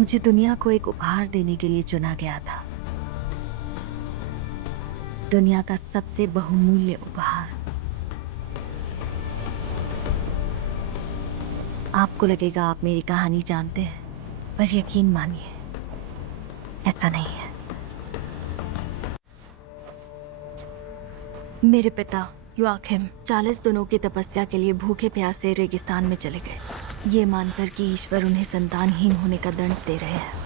मुझे दुनिया को एक उपहार देने के लिए चुना गया था। दुनिया का सबसे बहुमूल्य उपहार। आपको लगेगा आप मेरी कहानी जानते हैं, पर यकीन मानिए ऐसा नहीं है। मेरे पिता योआकिम 40 दिनों की तपस्या के लिए भूखे प्यासे रेगिस्तान में चले गए, ये मानकर कि ईश्वर उन्हें संतानहीन होने का दंड दे रहे हैं।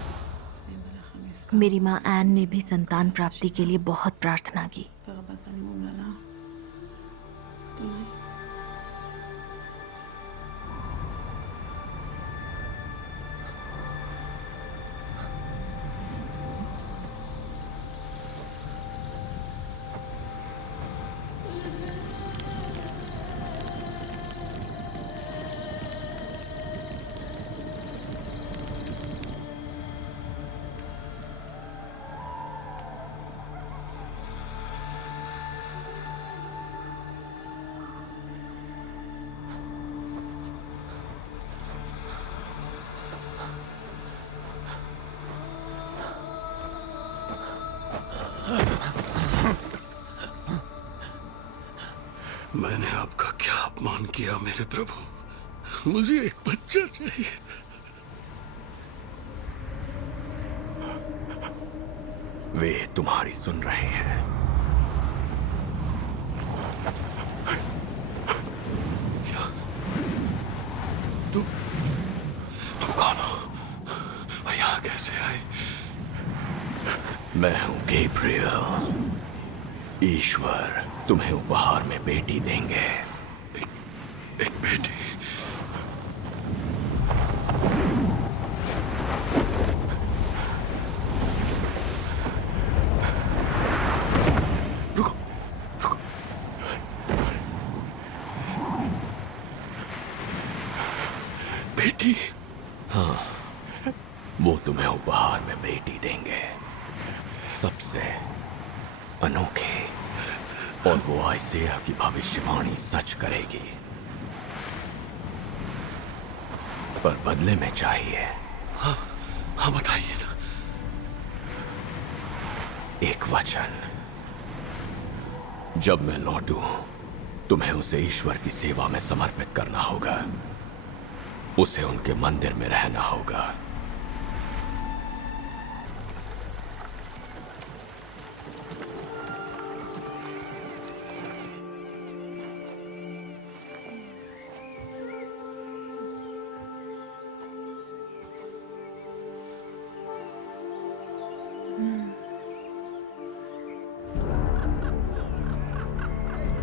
मेरी माँ एन ने भी संतान प्राप्ति के लिए बहुत प्रार्थना की। मैंने आपका क्या अपमान किया मेरे प्रभु? मुझे एक बच्चा चाहिए। वे तुम्हारी सुन रहे हैं। क्या? तुम कौन हो और यहाँ कैसे आए? मैं हूं गैब्रियल। ईश्वर तुम्हें उपहार में बेटी देंगे। एक बेटी? रुको, रुको। बेटी? हाँ, वो तुम्हें उपहार में बेटी देंगे, सबसे अनोखी। और वो आइसेरा की भविष्यवाणी सच करेगी, पर बदले में चाहिए। हाँ, हाँ बताइए ना। एक वचन। जब मैं लौटूं, तुम्हें उसे ईश्वर की सेवा में समर्पित करना होगा। उसे उनके मंदिर में रहना होगा।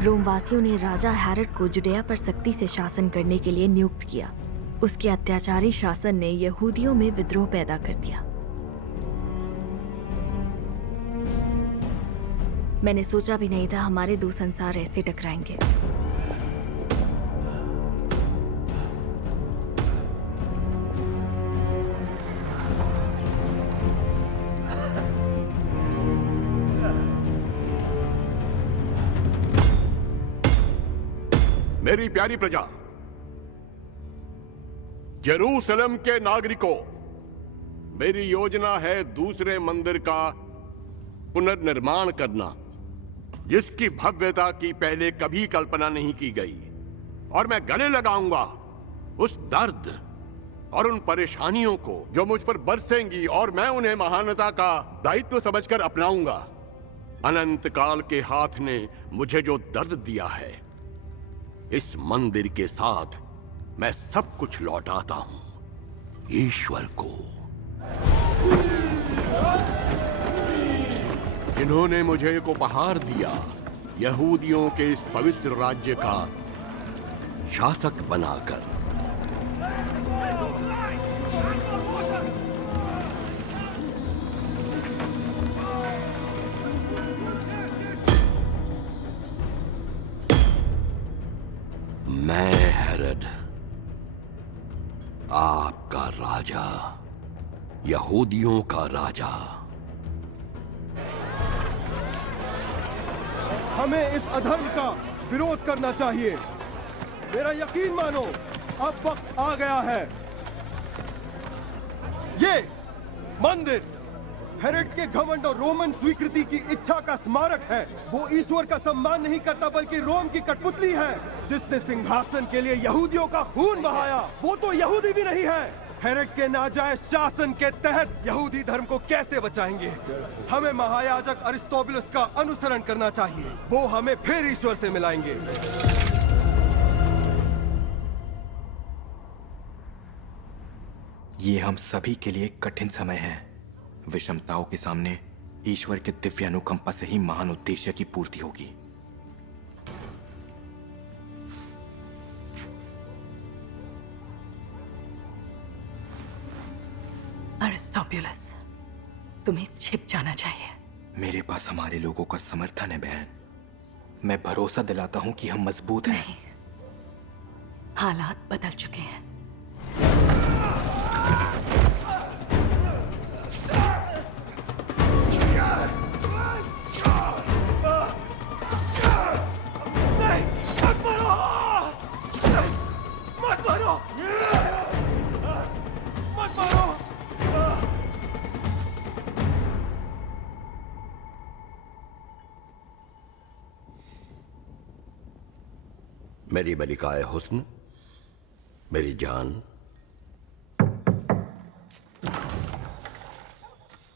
रोमवासियों ने राजा हेरोड को जुडेया पर सख्ती से शासन करने के लिए नियुक्त किया। उसके अत्याचारी शासन ने यहूदियों में विद्रोह पैदा कर दिया। मैंने सोचा भी नहीं था हमारे दो संसार ऐसे टकराएंगे। मेरी प्यारी प्रजा, जेरूसलम के नागरिकों, मेरी योजना है दूसरे मंदिर का पुनर्निर्माण करना, जिसकी भव्यता की पहले कभी कल्पना नहीं की गई। और मैं गले लगाऊंगा उस दर्द और उन परेशानियों को जो मुझ पर बरसेंगी, और मैं उन्हें महानता का दायित्व समझकर अपनाऊंगा। अनंत काल के हाथ ने मुझे जो दर्द दिया है, इस मंदिर के साथ मैं सब कुछ लौटाता हूं ईश्वर को, जिन्होंने मुझे एक उपहार दिया, यहूदियों के इस पवित्र राज्य का शासक बनाकर। मैं हेरोड, आपका राजा, यहूदियों का राजा। हमें इस अधर्म का विरोध करना चाहिए। मेरा यकीन मानो, अब वक्त आ गया है। ये मंदिर हेरोड के घमंड और रोमन स्वीकृति की इच्छा का स्मारक है। वो ईश्वर का सम्मान नहीं करता बल्कि रोम की कठपुतली है, जिसने सिंहासन के लिए यहूदियों का खून बहाया। वो तो यहूदी भी नहीं है। हेरोड के नाजायज शासन के तहत यहूदी धर्म को कैसे बचाएंगे? हमें महायाजक अरिस्तोबुलस का अनुसरण करना चाहिए। वो हमें फिर ईश्वर से मिलाएंगे। ये हम सभी के लिए कठिन समय है। विषमताओं के सामने ईश्वर के दिव्य अनुकंपा से ही महान उद्देश्य की पूर्ति होगी। अरिस्टोबुलस, तुम्हें छिप जाना चाहिए। मेरे पास हमारे लोगों का समर्थन है बहन। मैं भरोसा दिलाता हूं कि हम मजबूत हैं। नहीं, हालात बदल चुके हैं। मेरी मलिकाए हुस्न, मेरी जान,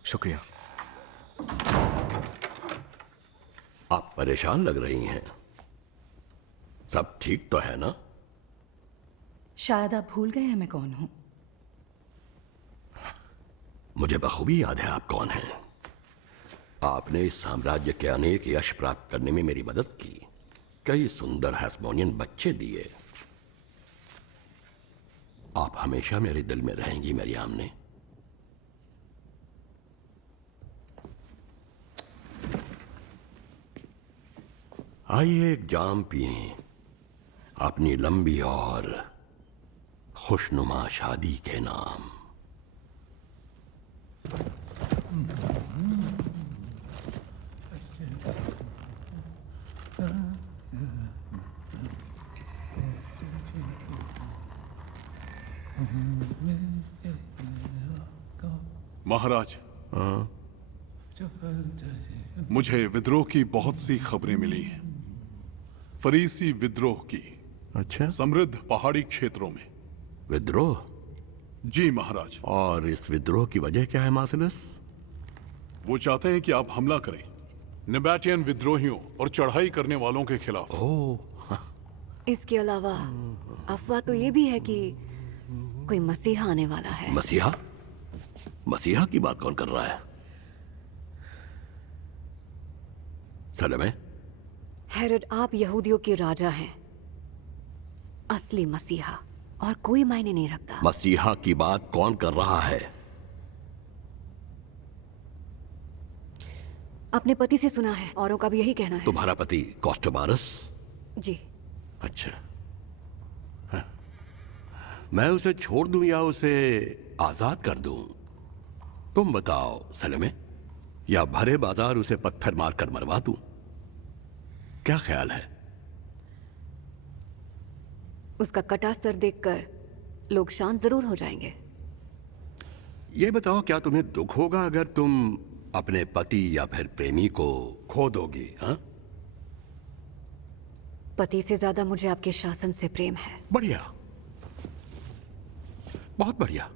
शुक्रिया। आप परेशान लग रही हैं। सब ठीक तो है ना? शायद आप भूल गए हैं मैं कौन हूं। मुझे बखूबी याद है आप कौन हैं। आपने इस साम्राज्य के अनेक यश प्राप्त करने में मेरी मदद की। कई सुंदर हैस्मोनियन बच्चे दिए। आप हमेशा मेरे दिल में रहेंगी मेरी आमने। आइए एक जाम पिए अपनी लंबी और खुशनुमा शादी के नाम। महाराज, मुझे विद्रोह की बहुत सी खबरें मिली हैं। फरीसी विद्रोह की। अच्छा, समृद्ध पहाड़ी क्षेत्रों में विद्रोह? जी महाराज। और इस विद्रोह की वजह क्या है मार्सिलस? वो चाहते हैं कि आप हमला करें नेबाटियन विद्रोहियों और चढ़ाई करने वालों के खिलाफ। ओह, इसके अलावा अफवाह तो ये भी है कि कोई मसीहा आने वाला है। मसीहा? मसीहा की बात कौन कर रहा है? सलेमे? हेरोड, आप यहूदियों के राजा हैं। असली मसीहा और कोई मायने नहीं रखता। मसीहा की बात कौन कर रहा है? अपने पति से सुना है, औरों का भी यही कहना है। तुम्हारा पति कॉस्टोबारस? जी। अच्छा, हाँ। मैं उसे छोड़ दूं या उसे आजाद कर दूं? तुम बताओ सलेमे, या भरे बाजार उसे पत्थर मारकर मरवा दूं? क्या ख्याल है? उसका कटा सर देखकर लोग शांत जरूर हो जाएंगे। ये बताओ, क्या तुम्हें दुख होगा अगर तुम अपने पति या फिर प्रेमी को खो दोगी? हाँ? पति से ज्यादा मुझे आपके शासन से प्रेम है। बढ़िया, बहुत बढ़िया।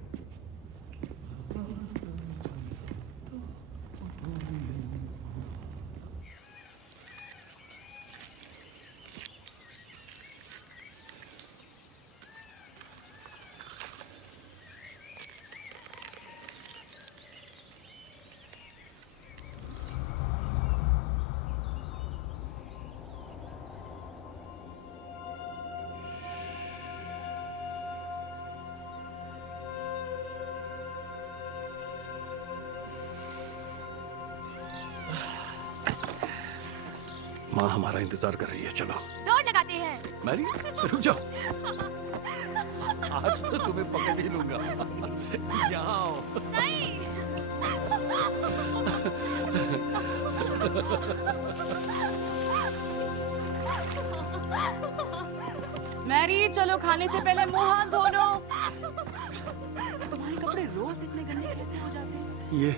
माँ हमारा इंतजार कर रही है, चलो। दौड़ लगाते हैं। मैरी, रुक जाओ। आज तो तुम्हें पकड़ ही लूंगा। यहाँ आओ। नहीं। मैरी, चलो खाने से पहले मुंह हाथ धो लो। तुम्हारे कपड़े रोज इतने गंदे कैसे हो जाते हैं? ये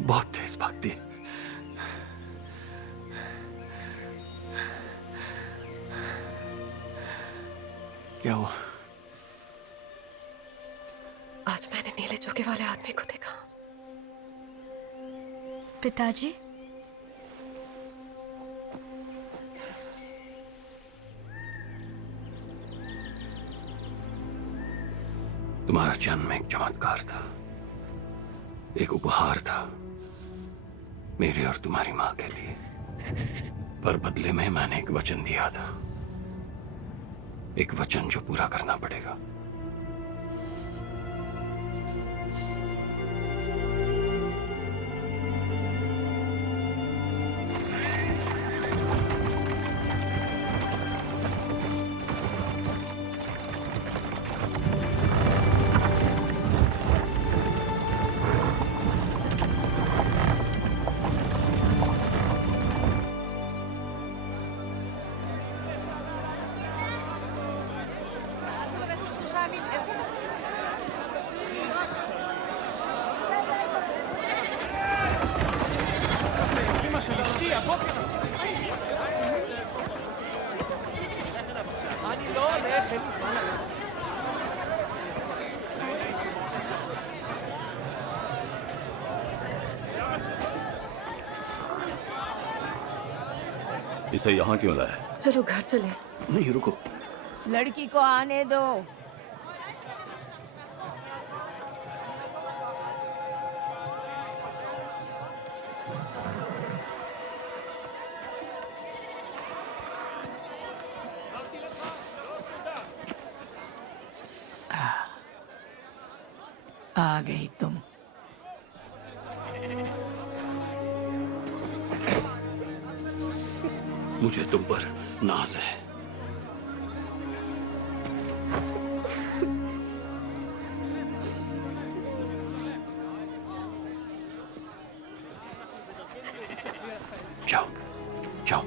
बहुत तेज भागती है। क्या हुआ? आज मैंने नीले चोगे वाले आदमी को देखा। पिताजी, तुम्हारा जन्म एक चमत्कार था, एक उपहार था मेरे और तुम्हारी मां के लिए। पर बदले में मैंने एक वचन दिया था, एक वचन जो पूरा करना पड़ेगा। इसे यहाँ क्यों लाया? चलो घर चले। नहीं, रुको। लड़की को आने दो। आ गई तुम। मुझे तुम पर नाज है। जाओ जाओ।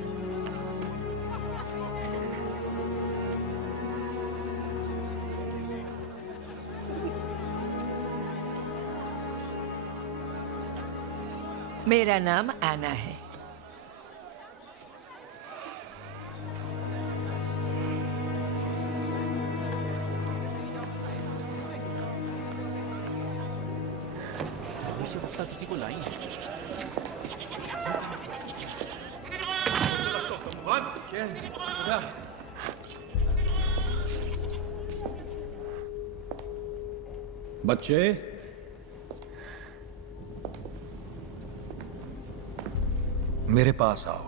मेरा नाम आना है। भविष्यवक्ता किसी को लाई है। बच्चे, मेरे पास आओ।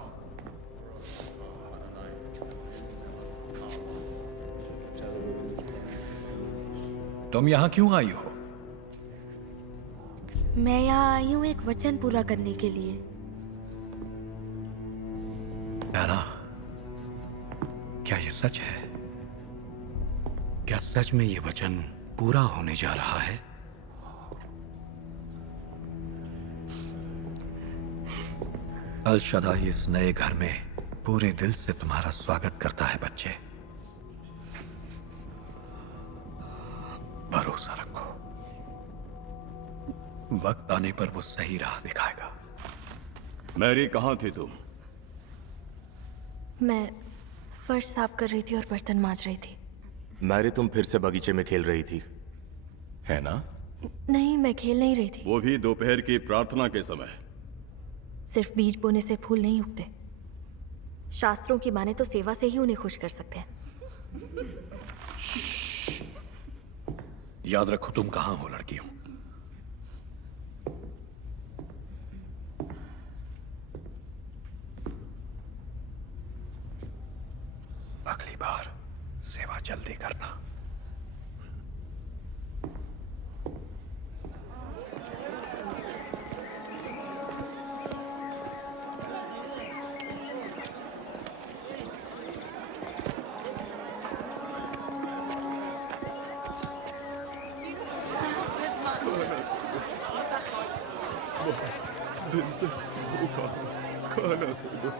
तुम यहां क्यों आई हो? मैं यहाँ आई हूँ एक वचन पूरा करने के लिए। एना, क्या ये सच है? क्या सच में ये वचन पूरा होने जा रहा है? अल शदाई इस नए घर में पूरे दिल से तुम्हारा स्वागत करता है बच्चे। भरोसा रखो, वक्त आने पर वो सही राह दिखाएगा। मैरी, कहाँ थी तुम? मैं फर्श साफ कर रही थी और बर्तन मांज रही थी। मैरी, तुम फिर से बगीचे में खेल रही थी, है ना? नहीं, मैं खेल नहीं रही थी। वो भी दोपहर की प्रार्थना के समय। सिर्फ बीज बोने से फूल नहीं उगते। शास्त्रों की माने तो सेवा से ही उन्हें खुश कर सकते हैं। याद रखो तुम कहां हो लड़कियों। अगली बार सेवा जल्दी करना। दिन से भूखा हूं, खाना दे दो।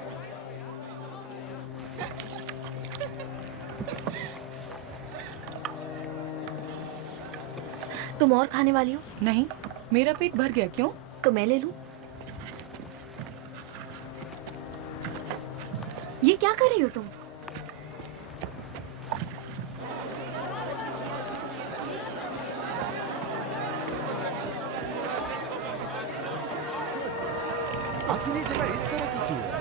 तुम और खाने वाली हो? नहीं, मेरा पेट भर गया। क्यों? तो मैं ले लूं। ये क्या कर रही हो तुम? आखिर ये जगह इस तरह की क्यों है?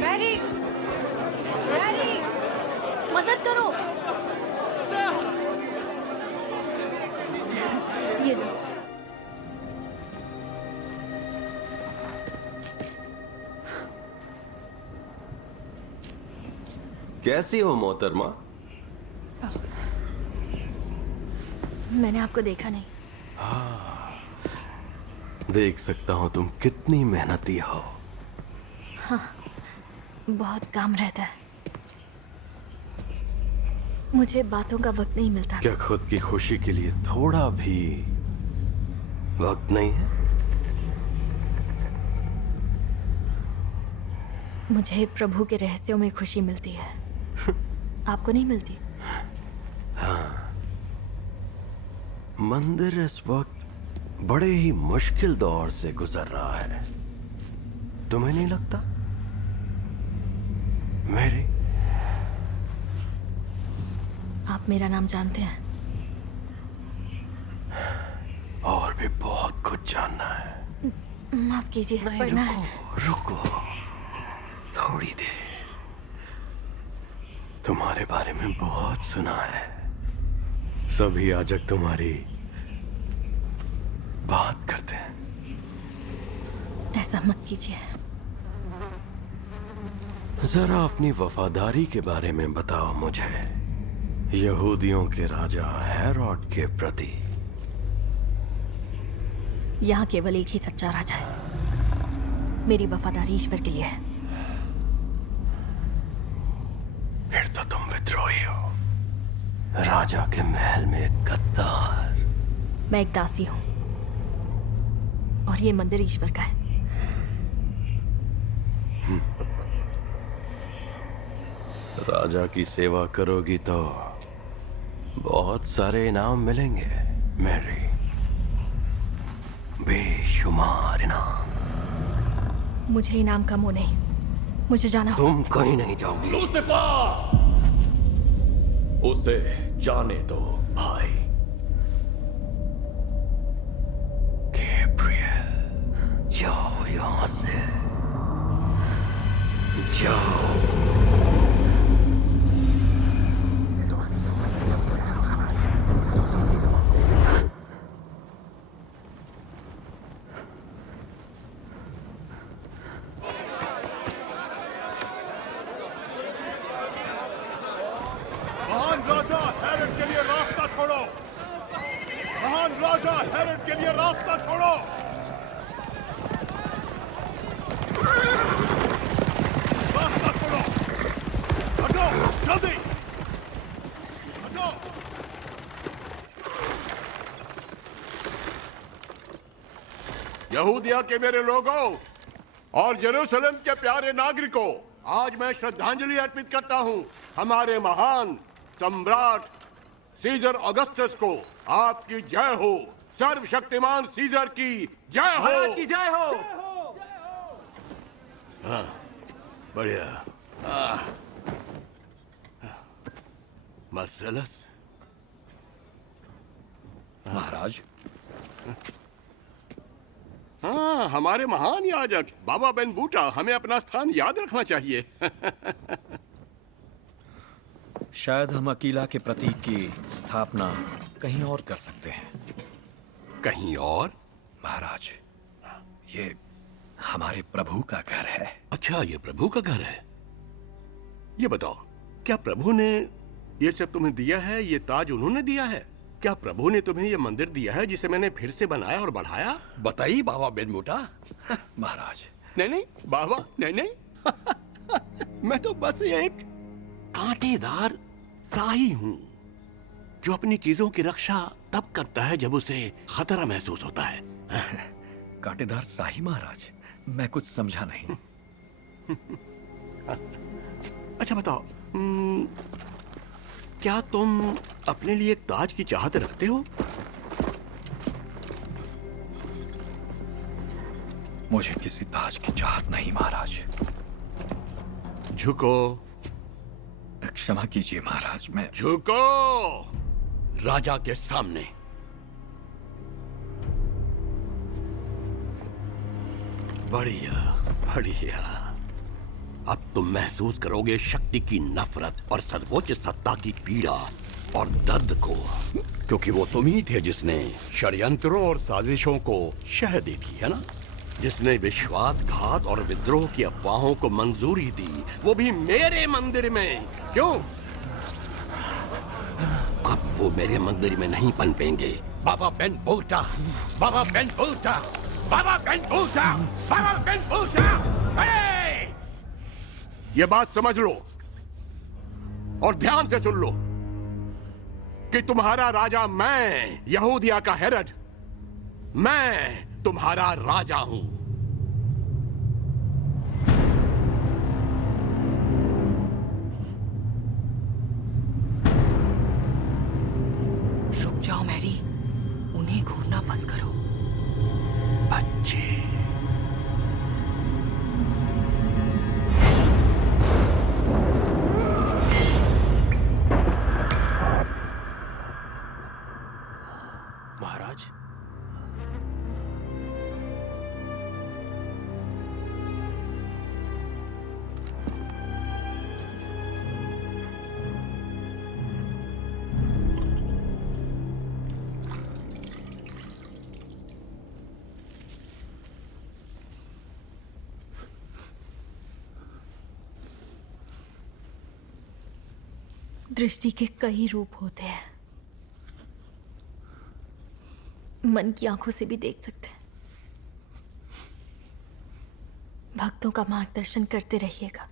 मैरी! मैरी! मदद करो। ये लो। कैसी हो मोहतरमा? मैंने आपको देखा नहीं। देख सकता हूं तुम कितनी मेहनती हो। हाँ, बहुत काम रहता है। मुझे बातों का वक्त नहीं मिलता। क्या खुद की खुशी के लिए थोड़ा भी वक्त नहीं है? मुझे प्रभु के रहस्यों में खुशी मिलती है। आपको नहीं मिलती? हाँ, मंदिर इस वक्त बड़े ही मुश्किल दौर से गुजर रहा है। तुम्हें नहीं लगता? मेरी आप मेरा नाम जानते हैं? और भी बहुत कुछ जानना है। माफ कीजिए, पढ़ना है। रुको थोड़ी देर। तुम्हारे बारे में बहुत सुना है। सभी याजक तुम्हारी बात करते हैं। ऐसा मत कीजिए। जरा अपनी वफादारी के बारे में बताओ मुझे, यहूदियों के राजा हेरोड के प्रति। यहाँ केवल एक ही सच्चा राजा है। मेरी वफादारी ईश्वर के लिए है। फिर तो तुम विद्रोही हो, राजा के महल में एक गद्दार। मैं एक दासी हूँ और ये मंदिर ईश्वर का है। राजा की सेवा करोगी तो बहुत सारे इनाम मिलेंगे मैरी, बेशुमार इनाम। मुझे इनाम का मोह नहीं, मुझे जाना हो। तुम कहीं नहीं जाओगी। लूसिफर, उसे जाने दो भाई। गैब्रियल, जाओ यहां से, जाओ। महान राजा हेरोड के लिए रास्ता छोड़ो। महान राजा हेरोड के लिए रास्ता छोड़ो। रास्ता छोड़ो। हटो, जल्दी हटो। यहूदिया के मेरे लोगों और यरूशलेम के प्यारे नागरिकों, आज मैं श्रद्धांजलि अर्पित करता हूं हमारे महान सम्राट सीजर ऑगस्टस को। आपकी जय हो। सर्वशक्तिमान सीजर की जय हो। महाराज की जय हो। हाँ, बढ़िया। मर्सेलस महाराज। हाँ, हमारे महान याजक बाबा बेन बूटा, हमें अपना स्थान याद रखना चाहिए। शायद हम अकीला के प्रतीक की स्थापना कहीं और कर सकते हैं। कहीं और? महाराज, ये हमारे प्रभु का घर है। अच्छा, ये प्रभु का घर है। ये बताओ, क्या प्रभु ने ये सब तुम्हें दिया है? ये ताज उन्होंने दिया है? क्या प्रभु ने तुम्हें ये मंदिर दिया है जिसे मैंने फिर से बनाया और बढ़ाया? बताइए बाबा बेन बूटा। महाराज। नहीं नहीं बाबा, नहीं नहीं। मैं तो बस एक कांटेदार साही हूं जो अपनी चीजों की रक्षा तब करता है जब उसे खतरा महसूस होता है। कांटेदार साही महाराज, मैं कुछ समझा नहीं। अच्छा बताओ, क्या तुम अपने लिए एक ताज की चाहत रखते हो? मुझे किसी ताज की चाहत नहीं महाराज। झुको। क्षमा कीजिए महाराज, मैं झुको राजा के सामने। बढ़िया बढ़िया। अब तुम महसूस करोगे शक्ति की नफरत और सर्वोच्च सत्ता की पीड़ा और दर्द को, क्योंकि वो तुम ही थे जिसने षड्यंत्रों और साजिशों को शह दी थी, है ना? जिसने विश्वासघात और विद्रोह की अफवाहों को मंजूरी दी, वो भी मेरे मंदिर में। क्यों? अब वो मेरे मंदिर में नहीं पनपेंगे। बाबा बेन बूटा, बाबा बेन बूटा, बाबा बेन बूटा, बाबा बेन बूटा। अरे! ये बात समझ लो और ध्यान से सुन लो कि तुम्हारा राजा मैं, यहूदिया का हेरोड, मैं तुम्हारा राजा हूं। रुक जाओ मैरी, उन्हें घूरना बंद करो। बच्चे, महाराज, दृष्टि के कई रूप होते हैं, मन की आंखों से भी देख सकते हैं। भक्तों का मार्गदर्शन करते रहिएगा।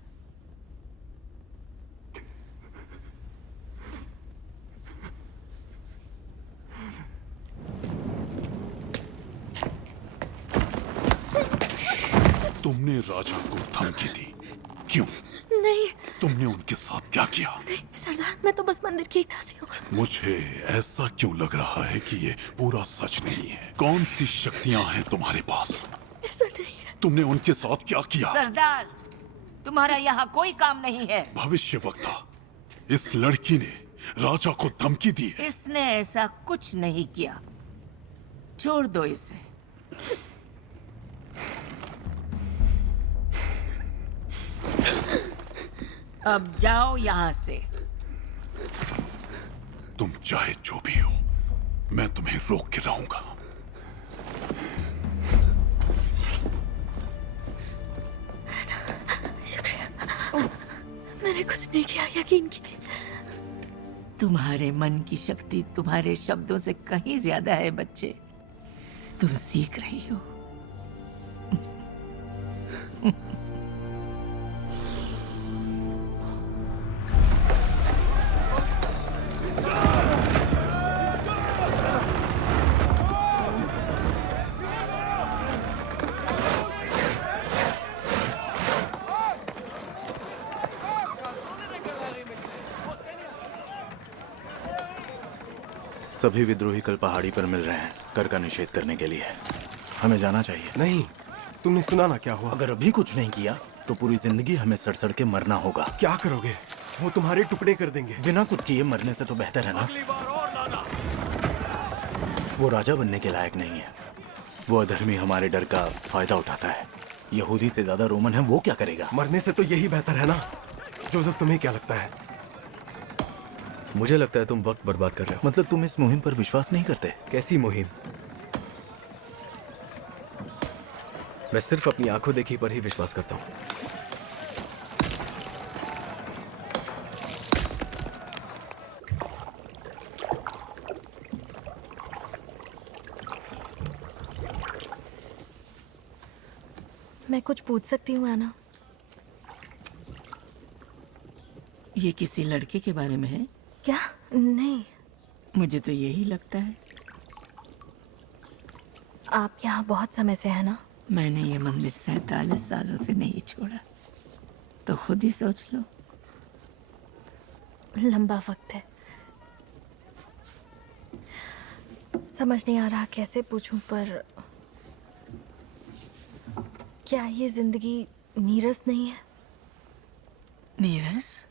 तुमने राजा को धमकी दी, क्यों? नहीं, तुमने उनके साथ क्या किया? नहीं सरदार, मैं तो बस मंदिर की एक दासी हूँ। मुझे ऐसा क्यों लग रहा है कि ये पूरा सच नहीं है? कौन सी शक्तियां हैं तुम्हारे पास? ऐसा नहीं है। तुमने उनके साथ क्या किया? सरदार, तुम्हारा यहाँ कोई काम नहीं है। भविष्यवक्ता, इस लड़की ने राजा को धमकी दी है। इसने ऐसा कुछ नहीं किया, छोड़ दो इसे। अब जाओ यहाँ से। तुम चाहे जो भी हो, मैं तुम्हें रोक के रहूंगा। शुक्रिया, मैंने कुछ नहीं किया, यकीन कीजिए। तुम्हारे मन की शक्ति तुम्हारे शब्दों से कहीं ज्यादा है बच्चे। तुम सीख रही हो। सभी विद्रोही कल पहाड़ी पर मिल रहे हैं कर का निषेध करने के लिए। हमें जाना चाहिए। नहीं, तुमने सुना ना क्या हुआ? अगर अभी कुछ नहीं किया तो पूरी जिंदगी हमें सड़ सड़ के मरना होगा। क्या करोगे? वो तुम्हारे टुकड़े कर देंगे। बिना कुछ किए मरने से तो बेहतर है ना। वो राजा बनने के लायक नहीं है। वो अधर्मी हमारे डर का फायदा उठाता है। यहूदी से ज्यादा रोमन है, वो क्या करेगा? मरने से तो यही बेहतर है ना। जोसेफ, तुम्हें क्या लगता है? मुझे लगता है तुम वक्त बर्बाद कर रहे हो। मतलब तुम इस मुहिम पर विश्वास नहीं करते? कैसी मुहिम? मैं सिर्फ अपनी आंखों देखी पर ही विश्वास करता हूं। मैं कुछ पूछ सकती हूँ आना? ये किसी लड़के के बारे में है? क्या? नहीं। मुझे तो यही लगता है। आप यहाँ बहुत समय से है ना? मैंने ये मंदिर 47 सालों से नहीं छोड़ा, तो खुद ही सोच लो। लंबा वक्त है। समझ नहीं आ रहा कैसे पूछूं, पर क्या ये जिंदगी नीरस नहीं है? नीरस?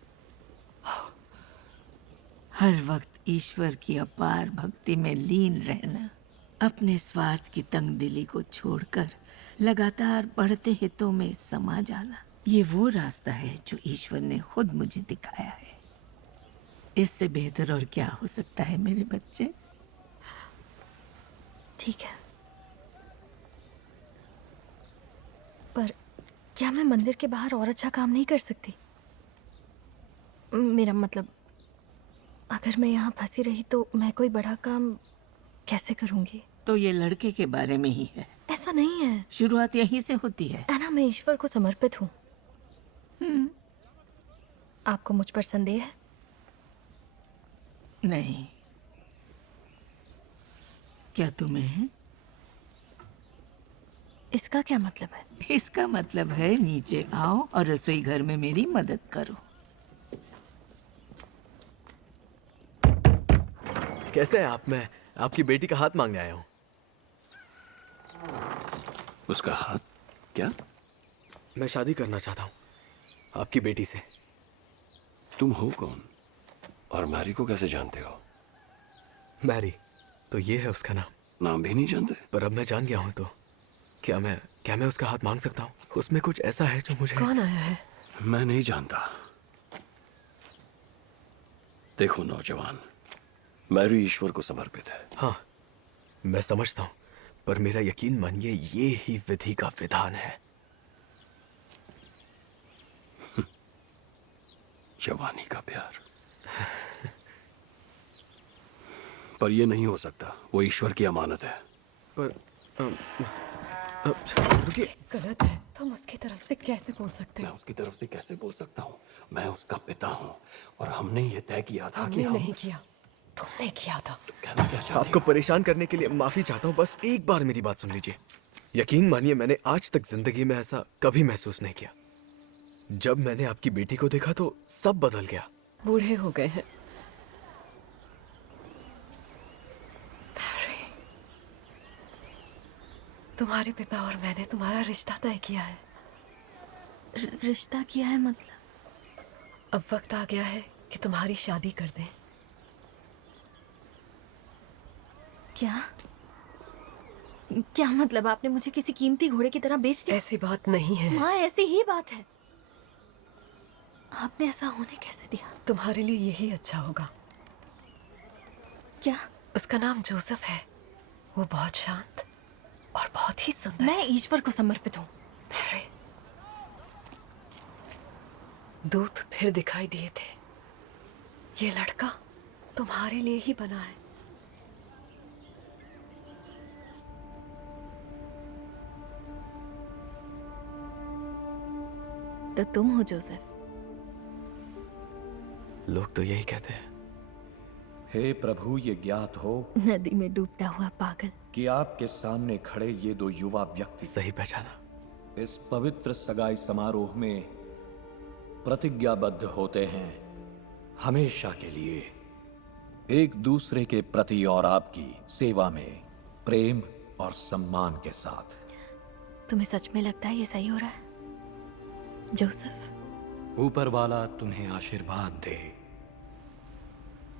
हर वक्त ईश्वर की अपार भक्ति में लीन रहना, अपने स्वार्थ की तंगदिली को छोड़कर लगातार बढ़ते हितों में समा जाना, ये वो रास्ता है जो ईश्वर ने खुद मुझे दिखाया है। इससे बेहतर और क्या हो सकता है मेरे बच्चे? ठीक है, पर क्या मैं मंदिर के बाहर और अच्छा काम नहीं कर सकती? मेरा मतलब, अगर मैं यहाँ फंसी रही तो मैं कोई बड़ा काम कैसे करूँगी? तो ये लड़के के बारे में ही है। ऐसा नहीं है। शुरुआत यहीं से होती है। ऐना, मैं ईश्वर को समर्पित हूँ। आपको मुझ पर संदेह है? नहीं। क्या तुम्हें है? इसका क्या मतलब है? इसका मतलब है नीचे आओ और रसोई घर में मेरी मदद करो। कैसे हैं आप? मैं आपकी बेटी का हाथ मांगने आया हूँ। उसका हाथ? क्या? मैं शादी करना चाहता हूँ आपकी बेटी से। तुम हो कौन? और मैरी को कैसे जानते हो? मैरी तो ये है उसका नाम। नाम भी नहीं जानते? पर अब मैं जान गया हूँ, तो क्या मैं उसका हाथ मांग सकता हूँ? उसमें कुछ ऐसा है जो मुझे... कौन आया है? मैं नहीं जानता। देखो नौजवान, मैरी ईश्वर को समर्पित है। हाँ, मैं समझता हूँ, पर मेरा यकीन मानिए ये ही विधि का विधान है। जवानी का प्यार। पर यह नहीं हो सकता, वो ईश्वर की अमानत है। पर रुकिए। गलत है। तुम उसकी तरफ से कैसे बोल सकते हो? मैं उसकी तरफ से कैसे बोल सकता हूँ? मैं उसका पिता हूँ और हमने ये तय किया था कि हमने नहीं किया, तुमने किया था। तो कहना क्या चाहती आपको परेशान करने के लिए माफी चाहता हूँ, बस एक बार मेरी बात सुन लीजिए। यकीन मानिए मैंने आज तक जिंदगी में ऐसा कभी महसूस नहीं किया। जब मैंने आपकी बेटी को देखा तो सब बदल गया। बूढ़े हो गए हैं। तुम्हारे पिता और मैंने तुम्हारा रिश्ता तय किया है। रिश्ता किया है मतलब? अब वक्त आ गया है कि तुम्हारी शादी कर दें। क्या? क्या मतलब? आपने मुझे किसी कीमती घोड़े की तरह बेच दिया? ऐसी बात नहीं है। माँ, ऐसी ही बात है। आपने ऐसा होने कैसे दिया? तुम्हारे लिए यही अच्छा होगा। क्या? उसका नाम जोसेफ है। वो बहुत शांत और बहुत ही सुंदर। मैं ईश्वर को समर्पित हूँ। मैरी, दूत फिर दिखाई दिए थे। ये लड़का तुम्हारे लिए ही बना है। तो तुम हो जोसेफ? लोग तो यही कहते हैं। हे प्रभु, ये ज्ञात हो नदी में डूबता हुआ पागल कि आपके सामने खड़े ये दो युवा व्यक्ति सही पहचाना। इस पवित्र सगाई समारोह में प्रतिज्ञाबद्ध होते हैं हमेशा के लिए एक दूसरे के प्रति और आपकी सेवा में प्रेम और सम्मान के साथ। तुम्हें सच में लगता है ये सही हो रहा है जोसेफ? ऊपर वाला तुम्हें आशीर्वाद दे,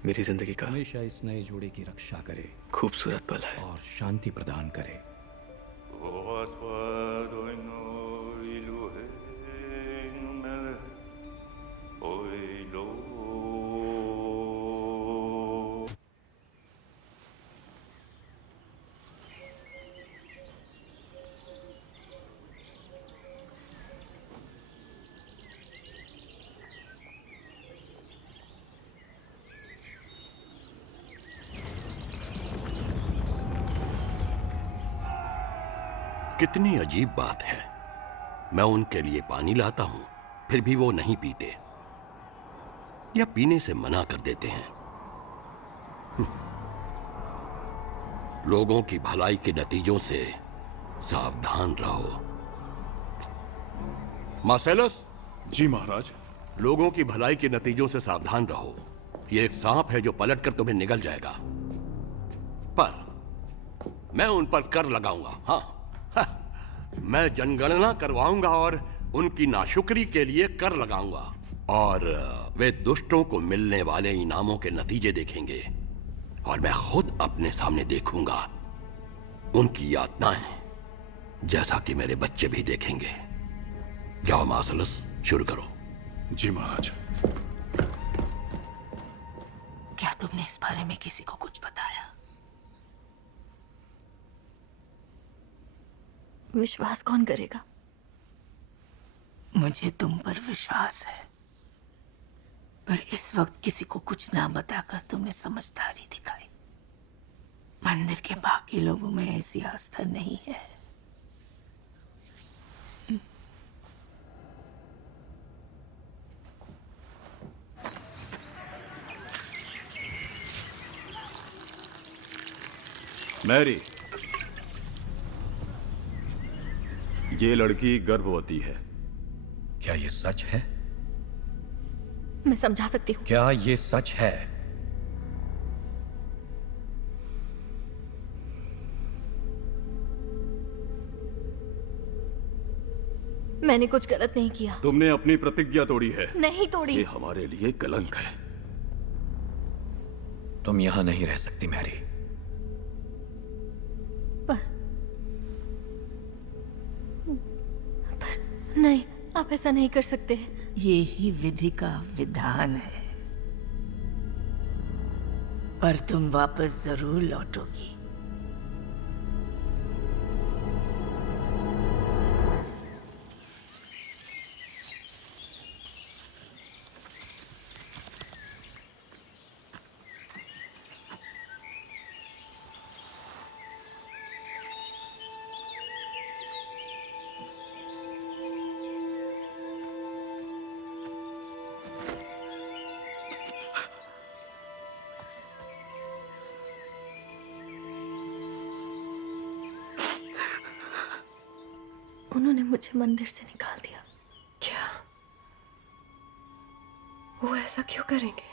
मेरी जिंदगी का हमेशा इस नए जोड़े की रक्षा करे, खूबसूरत पल है और शांति प्रदान करे। कितनी अजीब बात है। मैं उनके लिए पानी लाता हूं, फिर भी वो नहीं पीते। या पीने से मना कर देते हैं। लोगों की भलाई के नतीजों से सावधान रहो। मार्सेलस। जी महाराज। लोगों की भलाई के नतीजों से सावधान रहो। ये एक सांप है जो पलटकर तुम्हें निगल जाएगा, पर मैं उन पर कर लगाऊंगा। हाँ, मैं जनगणना करवाऊंगा और उनकी नाशुक्री के लिए कर लगाऊंगा, और वे दुष्टों को मिलने वाले इनामों के नतीजे देखेंगे, और मैं खुद अपने सामने देखूंगा उनकी यातनाएं, जैसा कि मेरे बच्चे भी देखेंगे। जाओ मार्सेलस, शुरू करो। जी महाराज। क्या तुमने इस बारे में किसी को कुछ बताया? विश्वास कौन करेगा? मुझे तुम पर विश्वास है, पर इस वक्त किसी को कुछ ना बताकर तुमने समझदारी दिखाई। मंदिर के बाकी लोगों में ऐसी आस्था नहीं है। मैरी, ये लड़की गर्भवती है। क्या ये सच है? मैं समझा सकती हूँ। क्या ये सच है? मैंने कुछ गलत नहीं किया। तुमने अपनी प्रतिज्ञा तोड़ी है। नहीं तोड़ी। ये हमारे लिए कलंक है। तुम यहां नहीं रह सकती मैरी। पर नहीं, आप ऐसा नहीं कर सकते। ये ही विधि का विधान है, पर तुम वापस जरूर लौटोगी। उन्होंने मुझे मंदिर से निकाल दिया। क्या? वो ऐसा क्यों करेंगे?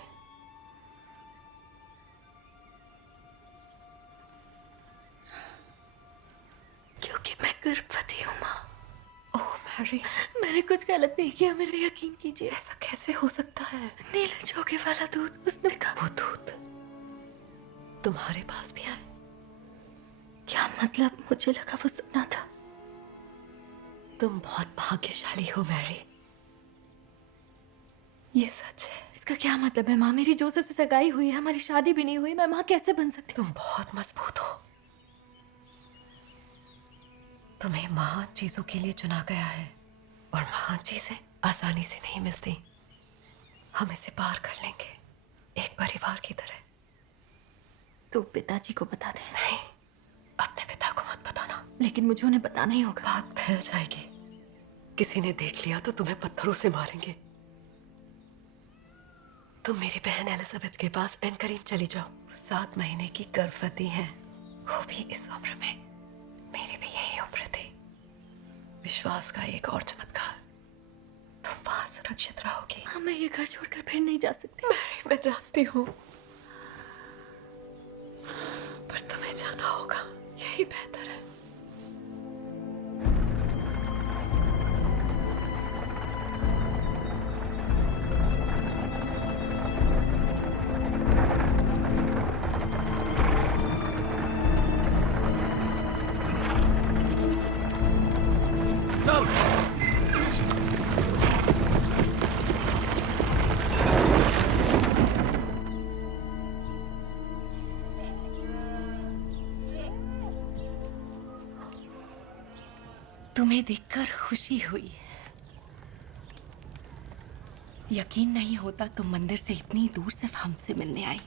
क्योंकि मैं गर्भवती हूँ माँ। ओह मैरी, मैंने कुछ गलत नहीं किया, मेरा यकीन कीजिए। ऐसा कैसे हो सकता है? नीले चौके वाला दूध, उसने कहा। वो दूध तुम्हारे पास भी आए? क्या मतलब? मुझे लगा वो सपना था। तुम बहुत भाग्यशाली हो मैरी। ये सच है। इसका क्या मतलब है माँ? मेरी जोसेफ से सगाई हुई है, हमारी शादी भी नहीं हुई, मैं माँ कैसे बन सकती? तुम बहुत मजबूत हो। तुम्हें महान चीजों के लिए चुना गया है, और महान चीजें आसानी से नहीं मिलती। हम इसे पार कर लेंगे, एक परिवार की तरह। तो पिताजी को बता दे। नहीं, अपने पिता को मत बताना। लेकिन मुझे उन्हें बताना ही होगा। बात फैल जाएगी। किसी ने देख लिया तो तुम्हें पत्थरों से मारेंगे। तुम मेरी बहन एलिजाबेथ के पास एनकरीम चली जाओ। 7 महीने की गर्भवती है, वो भी इस उम्र में। मेरी भी यही उम्र थी। विश्वास का एक और चमत्कार। तुम वहां सुरक्षित रहोगी। हाँ, मैं ये घर छोड़कर फिर नहीं जा सकती। मैं जानती हूँ, पर तुम्हें जाना होगा, यही बेहतर है। तुम्हें देखकर खुशी हुई। यकीन नहीं होता तुम मंदिर से इतनी दूर सिर्फ हमसे मिलने आई।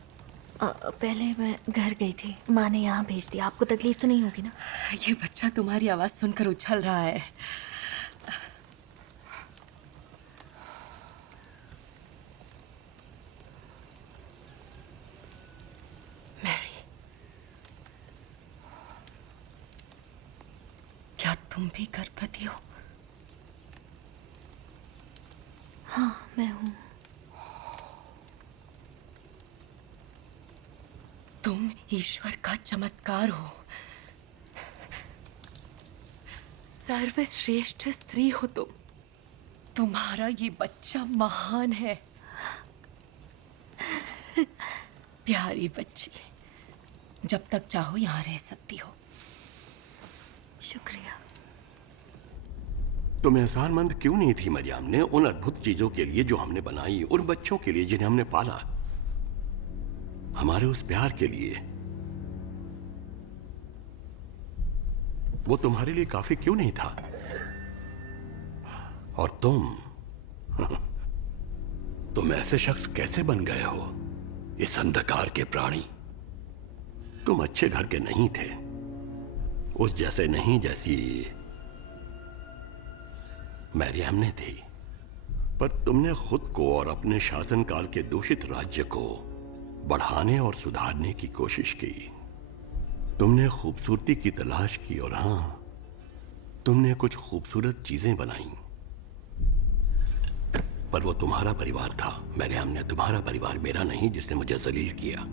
पहले मैं घर गई थी, माँ ने यहाँ भेज दिया। आपको तकलीफ तो नहीं होगी ना? ये बच्चा तुम्हारी आवाज सुनकर उछल रहा है। तुम भी गर्भवती हो? हाँ, मैं हूँ। तुम ईश्वर का चमत्कार हो। सर्वश्रेष्ठ स्त्री हो तुम। तुम्हारा ये बच्चा महान है। प्यारी बच्ची, जब तक चाहो यहाँ रह सकती हो। शुक्रिया। तुम एहसानमंद क्यों नहीं थी मरियम ने उन अद्भुत चीजों के लिए जो हमने बनाई, उन बच्चों के लिए जिन्हें हमने पाला, हमारे उस प्यार के लिए? वो तुम्हारे लिए काफी क्यों नहीं था? और तुम ऐसे शख्स कैसे बन गए हो, इस अंधकार के प्राणी? तुम अच्छे घर के नहीं थे, उस जैसे नहीं जैसी मरियम ने थी। पर तुमने खुद को और अपने शासनकाल के दूषित राज्य को बढ़ाने और सुधारने की कोशिश की। तुमने खूबसूरती की तलाश की और हां, तुमने कुछ खूबसूरत चीजें बनाई। पर वो तुम्हारा परिवार था मरियम ने, तुम्हारा परिवार, मेरा नहीं, जिसने मुझे जलील किया।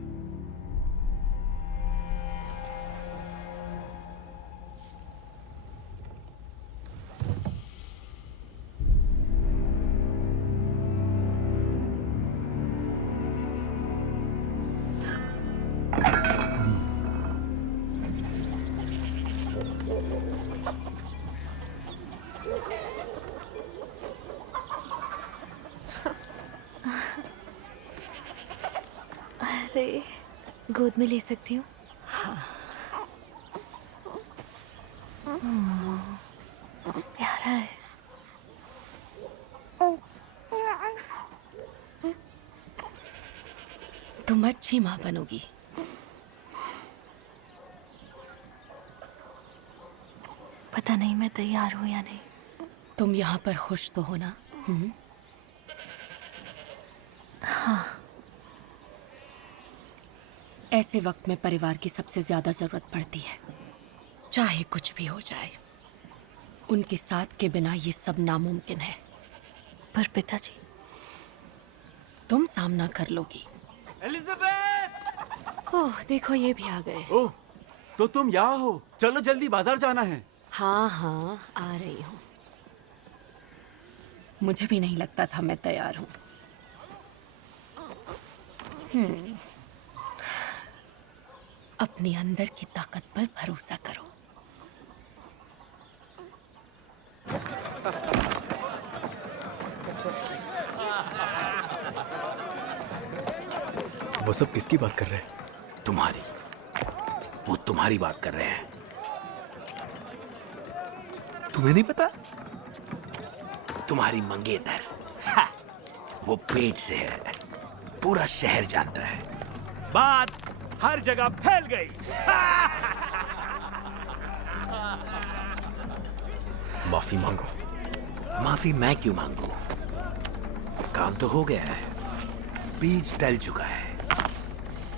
अरे, गोद में ले सकती हूँ? हाँ। प्यारा है। तुम अच्छी माँ बनोगी। पता नहीं मैं तैयार हूँ या नहीं। तुम यहाँ पर खुश तो हो ना? हाँ। ऐसे वक्त में परिवार की सबसे ज्यादा जरूरत पड़ती है, चाहे कुछ भी हो जाए। उनके साथ के बिना ये सब नामुमकिन है। पर पिताजी? तुम सामना कर लोगी। एलिजाबेथ! ओह, देखो ये भी आ गए। ओह, तो तुम यहाँ हो। चलो जल्दी, बाजार जाना है। हाँ हाँ, आ रही हूँ। मुझे भी नहीं लगता था मैं तैयार हूँ। अपने अंदर की ताकत पर भरोसा करो। वो सब किसकी बात कर रहे हैं? तुम्हारी। वो तुम्हारी बात कर रहे हैं। तुम्हें नहीं पता? तुम्हारी मंगेतर, वो पेट से है, पूरा शहर जानता है। बात हर जगह फैल गई। माफी मांगो। माफी मैं क्यों मांगू? काम तो हो गया है, बीज टल चुका है।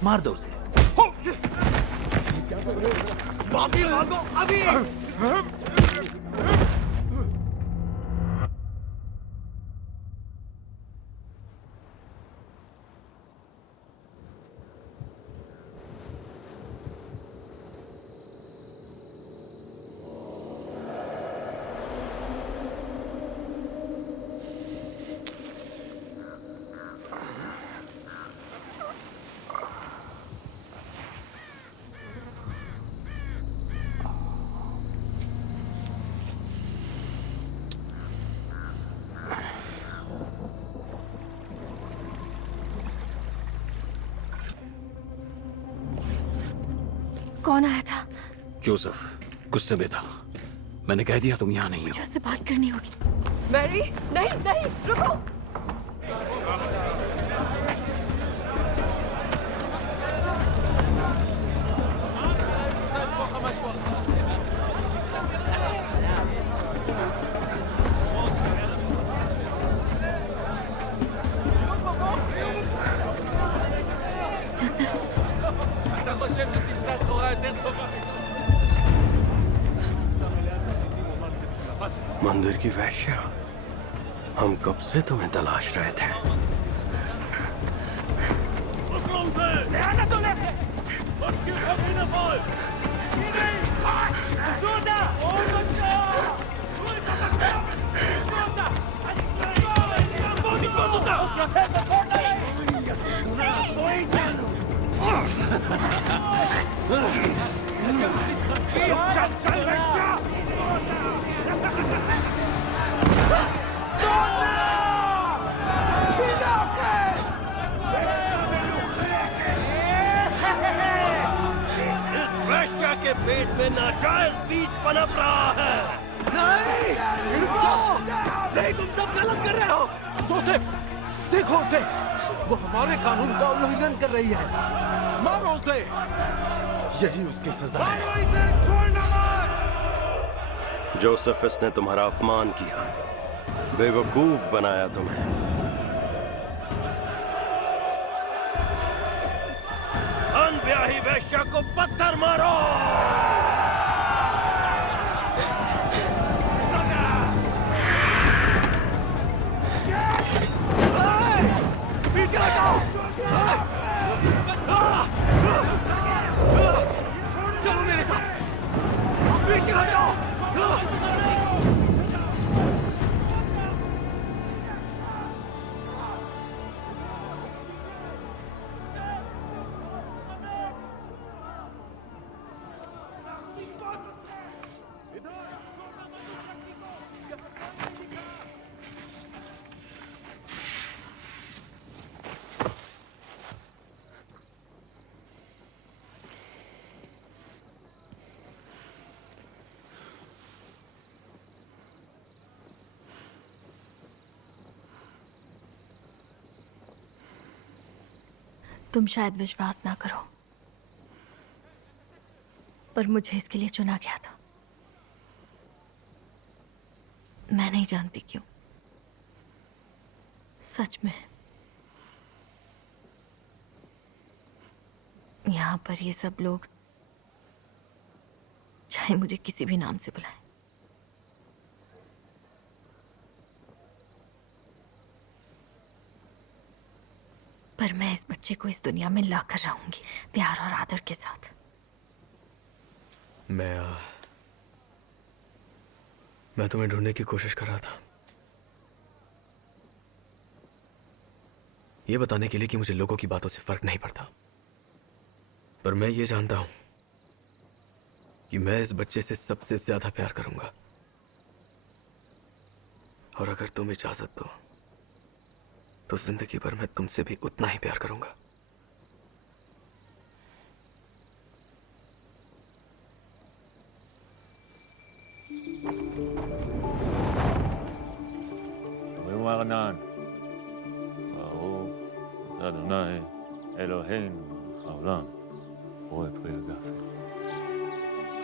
मार दो उसे। माफी मांगो अभी। कौन आया था? जोसेफ गुस्से में था। मैंने कह दिया तुम यहाँ नहीं हो। मुझे उससे बात करनी होगी। मैरी, नहीं नहीं, रुको। मंदिर की वैश्या, हम कब से तुम्हें तलाश रहे थे। के पेट में नाजायज बीज पनप रहा है। नहीं, नहीं, तुम सब गलत कर रहे हो। जोसेफ, देखो उसे, वो हमारे कानून का उल्लंघन कर रही है। मारो उसे, यही उसकी सजा है। जोसेफ, इसने तुम्हारा अपमान किया, बेवकूफ बनाया तुम्हें। अनब्याही वैश्या को पत्थर मारो। पीछे हटाओ। चलो मेरे साथ, पीछे हटाओ। तुम शायद विश्वास ना करो, पर मुझे इसके लिए चुना गया था। मैं नहीं जानती क्यों। सच में यहाँ पर ये सब लोग चाहे मुझे किसी भी नाम से बुलाएं, पर मैं इस बच्चे को इस दुनिया में लाकर रहूंगी, प्यार और आदर के साथ। मैं तुम्हें ढूंढने की कोशिश कर रहा था, ये बताने के लिए कि मुझे लोगों की बातों से फर्क नहीं पड़ता। पर मैं ये जानता हूं कि मैं इस बच्चे से सबसे ज्यादा प्यार करूंगा, और अगर तुम इजाजत दो तो जिंदगी भर मैं तुमसे भी उतना ही प्यार करूंगा। ומרנן, ברוך אתה אדוני אלוהינו מלך העולם, רואה פרי הגפן.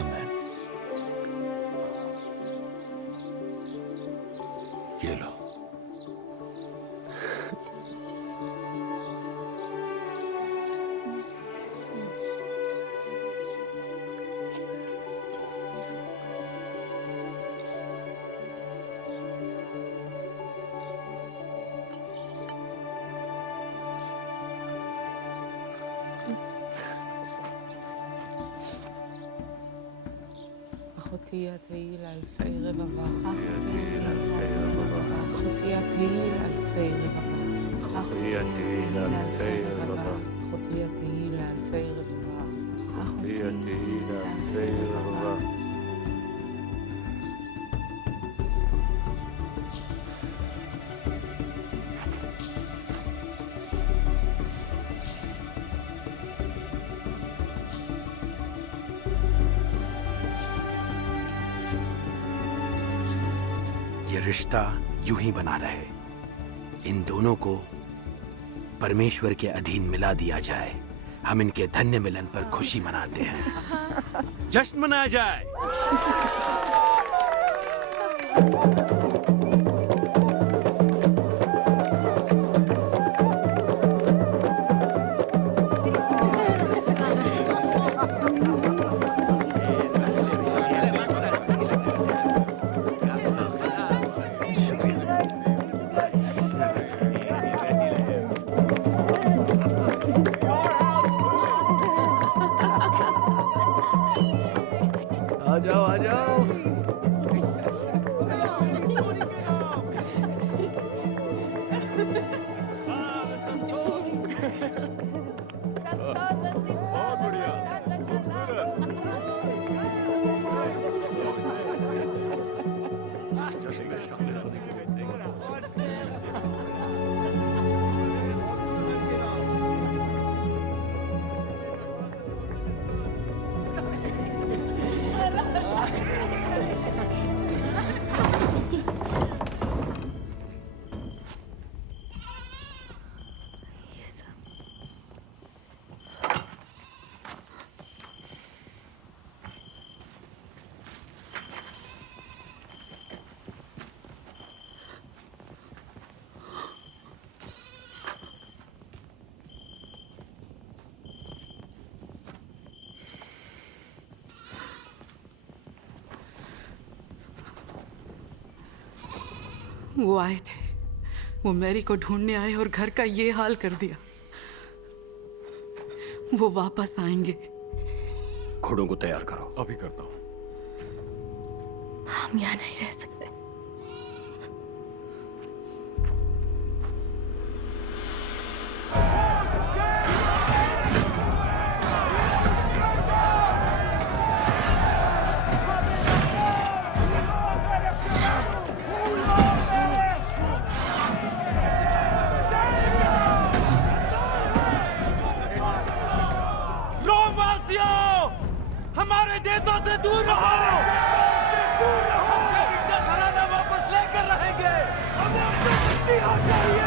אמן. ये लो। אחותי את תהי לאלפי רבבה. אחותי את תהי לאלפי רבבה. אחותי את תהי לאלפי רבבה. אחותי את תהי לאלפי רבבה. אחותי את תהי לאלפי רבבה. ये रिश्ता यूं ही बना रहे, इन दोनों को परमेश्वर के अधीन मिला दिया जाए। हम इनके धन्य मिलन पर खुशी मनाते हैं। जश्न मनाया जाए। आ जाओ आ जाओ। बहुत बढ़िया, जश्न में शामिल होने के लिए वो आए थे, वो मैरी को ढूंढने आए और घर का ये हाल कर दिया। वो वापस आएंगे। घोड़ों को तैयार करो। अभी करता हूँ। हम यहाँ नहीं रह सकते। हमारे देशों से दूर रहो। डेविड का घराना वापस लेकर रहेंगे। हमें अपनी मुक्ति हो चाहिए।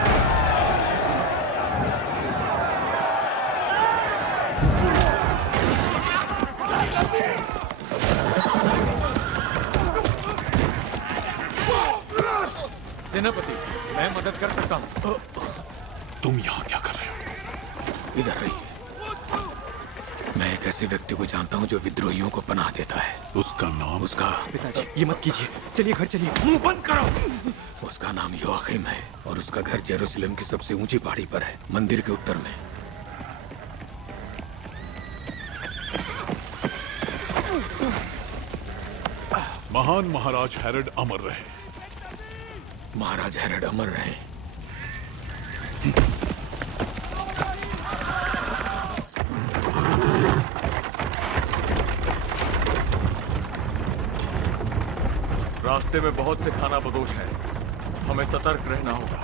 सेनापति, मैं मदद कर सकता हूँ। तुम यहाँ क्या कर रहे हो? इधर आइए। मैं एक ऐसे व्यक्ति को जानता हूँ जो विद्रोहियों को पनाह देता है। उसका नाम? उसका पिताजी, ये मत कीजिए। चलिए घर चलिए। मुंह बंद करो। उसका नाम योआखिम है और उसका घर जेरूसलम की सबसे ऊंची पहाड़ी पर है, मंदिर के उत्तर में। महान महाराज हेरोड अमर रहे। महाराज हेरोड अमर रहे। रास्ते में बहुत से खाना बदोश हैं। हमें सतर्क रहना होगा।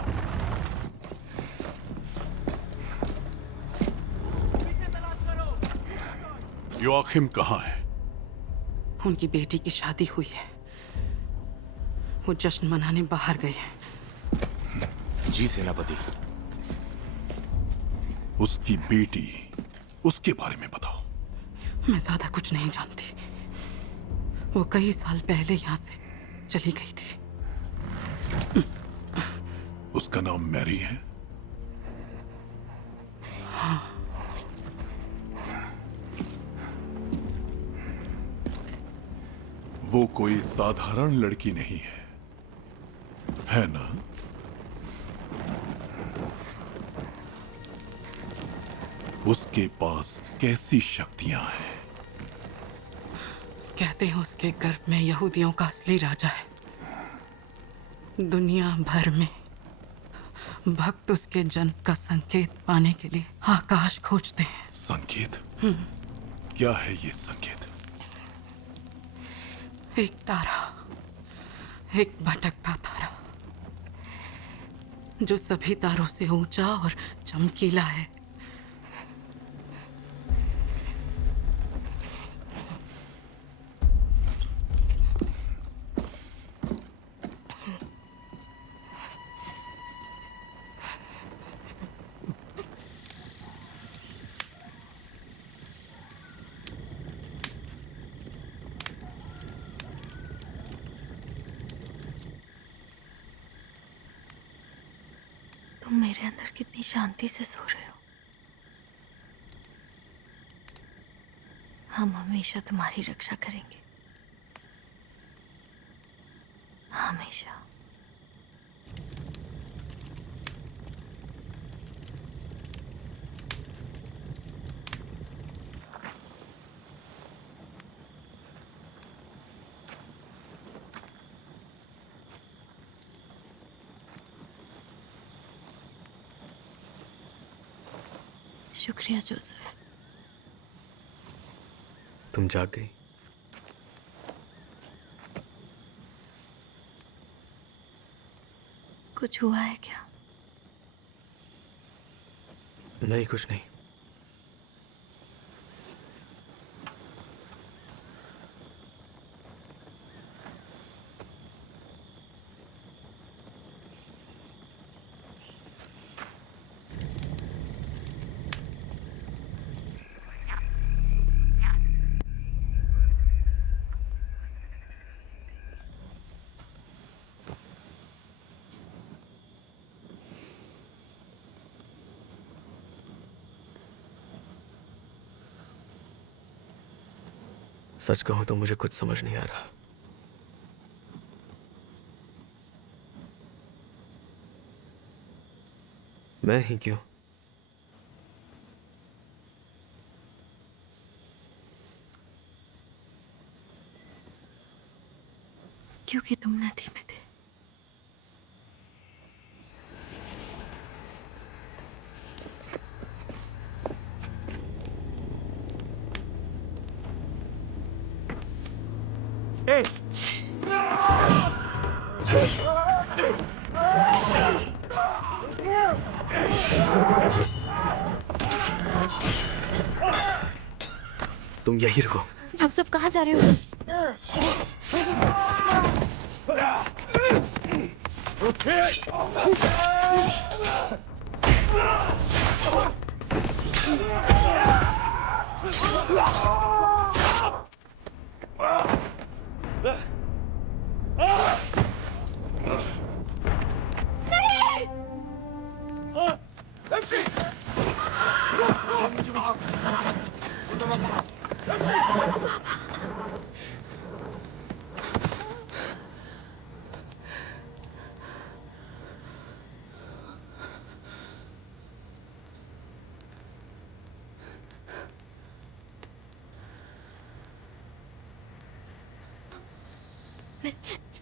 योआखिम कहाँ है? उनकी बेटी की शादी हुई है। वो जश्न मनाने बाहर गए हैं। जी सेनापति। उसकी बेटी, उसके बारे में बताओ। मैं ज्यादा कुछ नहीं जानती। वो कई साल पहले यहाँ से चली गई थी। उसका नाम मैरी है? हाँ। वो कोई साधारण लड़की नहीं है ना? उसके पास कैसी शक्तियां हैं? कहते हैं उसके गर्भ में यहूदियों का असली राजा है। दुनिया भर में भक्त उसके जन्म का संकेत पाने के लिए आकाश खोजते हैं। संकेत? क्या है ये संकेत? एक तारा, एक भटकता तारा जो सभी तारों से ऊंचा और चमकीला है। तुम मेरे अंदर कितनी शांति से सो रहे हो। हम हमेशा तुम्हारी रक्षा करेंगे, हमेशा। शुक्रिया जोसेफ। तुम जाग गई? कुछ हुआ है क्या? नहीं, कुछ नहीं। सच कहूं तो मुझे कुछ समझ नहीं आ रहा। मैं ही क्यों? क्योंकि तुम नदी में थे। तुम यही रहो। जोसेफ कहाँ जा रहे हो?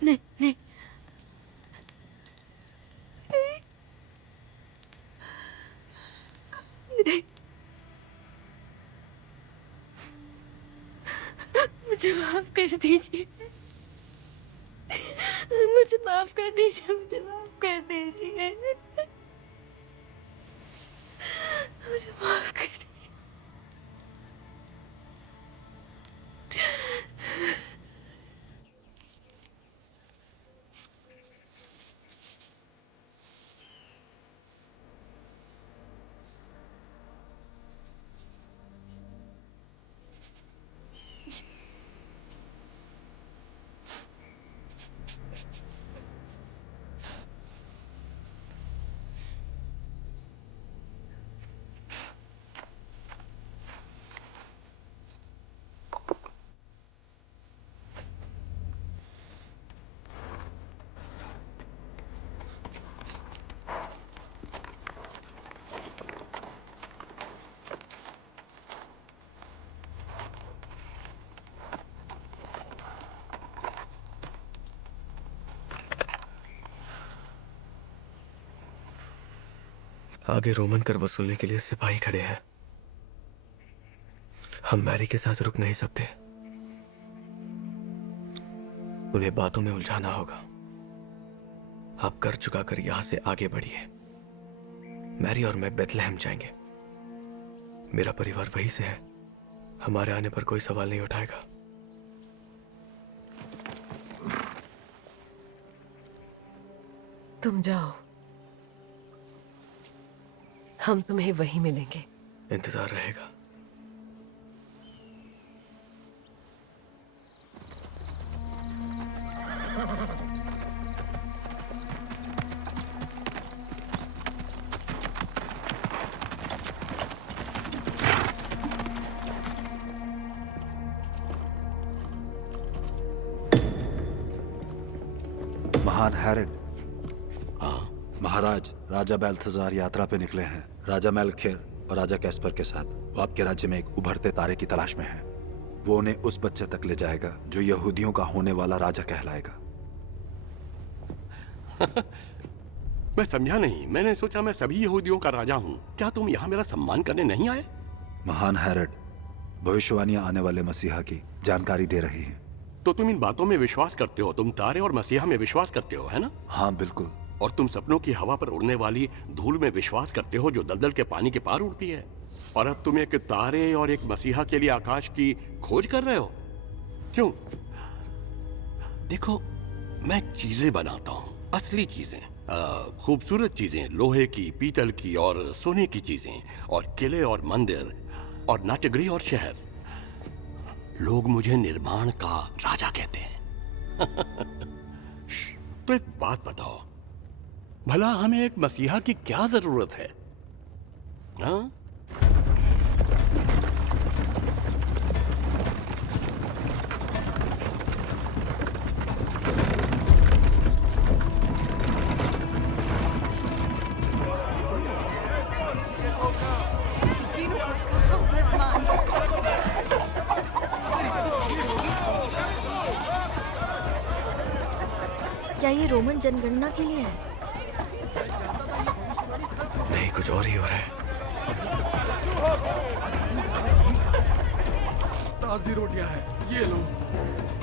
नहीं नहीं नहीं, मुझे माफ कर दीजिए। मुझे माफ कर दीजिए। मुझे माफ कर दीजिए। मुझे माफ कर दीजिए। आगे रोमन कर वसूलने के लिए सिपाही खड़े हैं। हम मैरी के साथ रुक नहीं सकते। उन्हें बातों में उलझाना होगा। आप कर चुकाकर यहां से आगे बढ़िए। मैरी और मैं बेथलेहम जाएंगे। मेरा परिवार वहीं से है। हमारे आने पर कोई सवाल नहीं उठाएगा। तुम जाओ, हम तुम्हें वहीं मिलेंगे। इंतजार रहेगा। महान हैरड। हाँ महाराज, राजा बेल्थजार यात्रा पे निकले हैं। राजा मेल्खिर और राजा कैस्पर के साथ। वो आपके राज्य में एक उभरते तारे की तलाश में है। वो उन्हें उस बच्चे तक ले जाएगा जो यहूदियों का होने वाला राजा कहलाएगा। मैं समझा नहीं। मैंने सोचा मैं सभी यहूदियों का राजा हूँ। क्या तुम यहाँ मेरा सम्मान करने नहीं आए? महान हेरोड, भविष्यवाणियां आने वाले मसीहा की जानकारी दे रही हैं। तो तुम इन बातों में विश्वास करते हो? तुम तारे और मसीहा में विश्वास करते हो, है ना? हाँ बिल्कुल। और तुम सपनों की हवा पर उड़ने वाली धूल में विश्वास करते हो जो दलदल के पानी के पार उड़ती है। और अब तुम एक तारे और एक मसीहा के लिए आकाश की खोज कर रहे हो। क्यों? देखो, मैं चीजें बनाता हूँ, असली चीजें, खूबसूरत चीजें, लोहे की, पीतल की और सोने की चीजें, और किले और मंदिर और नाट्यगृह और शहर। लोग मुझे निर्माण का राजा कहते हैं। तो एक बात बताओ, भला हमें एक मसीहा की क्या जरूरत है? हाँ? क्या ये रोमन जनगणना के लिए है? नहीं, कुछ और ही हो रहा है। ताजी रोटियां हैं, ये लो,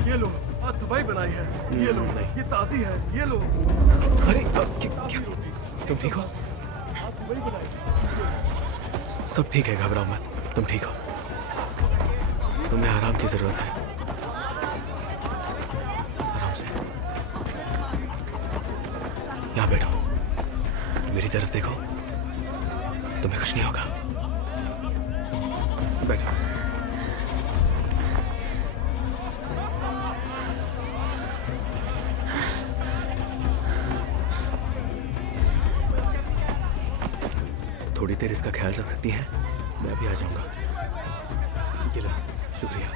ये लो। आज सुबह ही बनाई है, ये लो। ये ताजी है, ये लो। अरे क्या तुम ठीक हो? आज सुबह ही बनाई। सब ठीक है, घबराओ मत। तुम ठीक हो? तुम्हें आराम की जरूरत है। आराम से यहाँ बैठो, मेरी तरफ देखो, तुम्हें कुछ नहीं होगा। बैठो। थोड़ी देर इसका ख्याल रख सकती हैं? मैं अभी आ जाऊंगा। ये लो, शुक्रिया।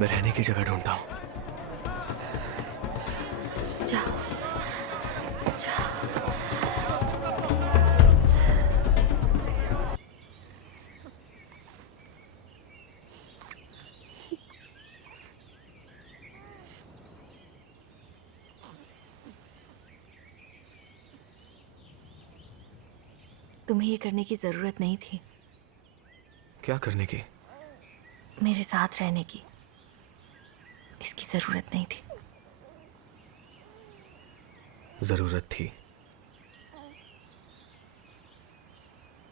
मैं रहने की जगह ढूंढता हूँ। जाओ, जाओ। तुम्हें ये करने की जरूरत नहीं थी। क्या करने की? मेरे साथ रहने की। इसकी जरूरत नहीं थी। जरूरत थी।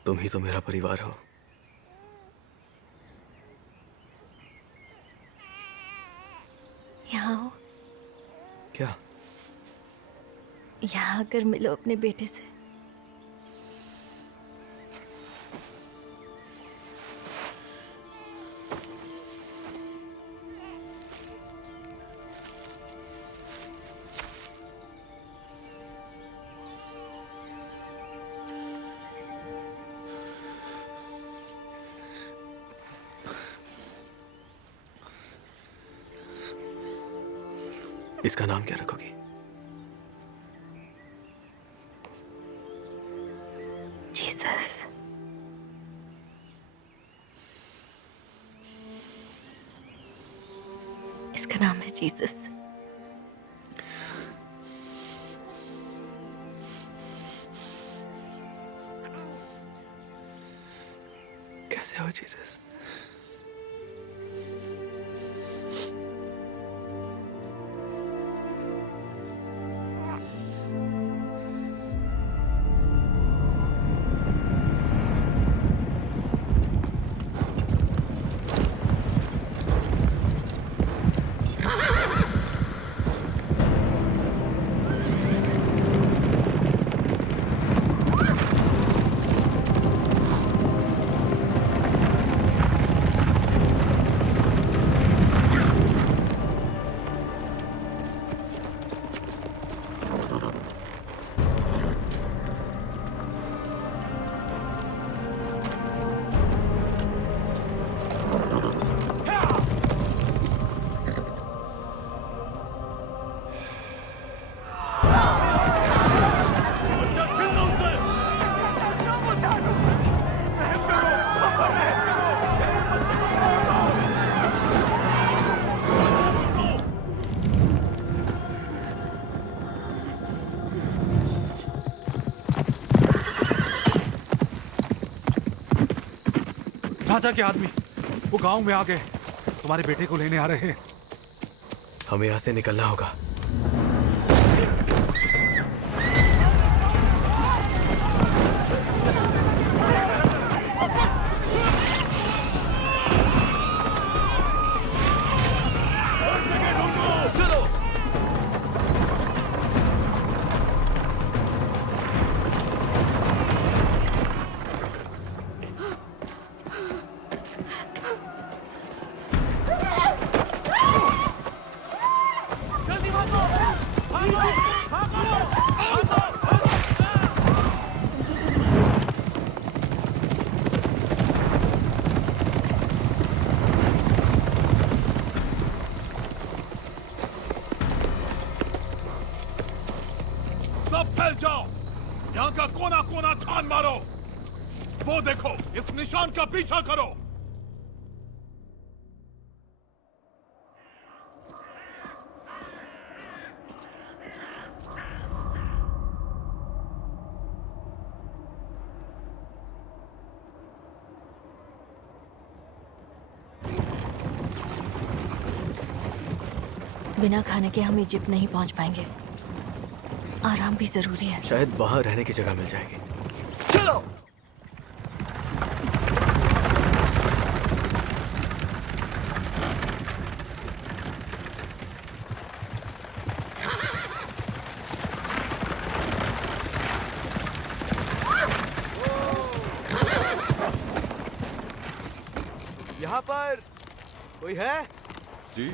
तुम ही तो मेरा परिवार हो। यहाँ हो, क्या? यहाँ आकर मिलो अपने बेटे से। इसका नाम क्या रखोगी? जीसस। इसका नाम है जीसस। कैसे हो जीसस? राजा के आदमी वो गांव में आ गए, तुम्हारे बेटे को लेने आ रहे हैं। हमें यहां से निकलना होगा। सब फैल जाओ, यहाँ का कोना कोना छान मारो। वो देखो, इस निशान का पीछा करो। बिना खाने के हम इजिप्ट नहीं पहुंच पाएंगे। आराम भी जरूरी है। शायद बाहर रहने की जगह मिल जाएगी। चलो। यहाँ पर कोई है? जी।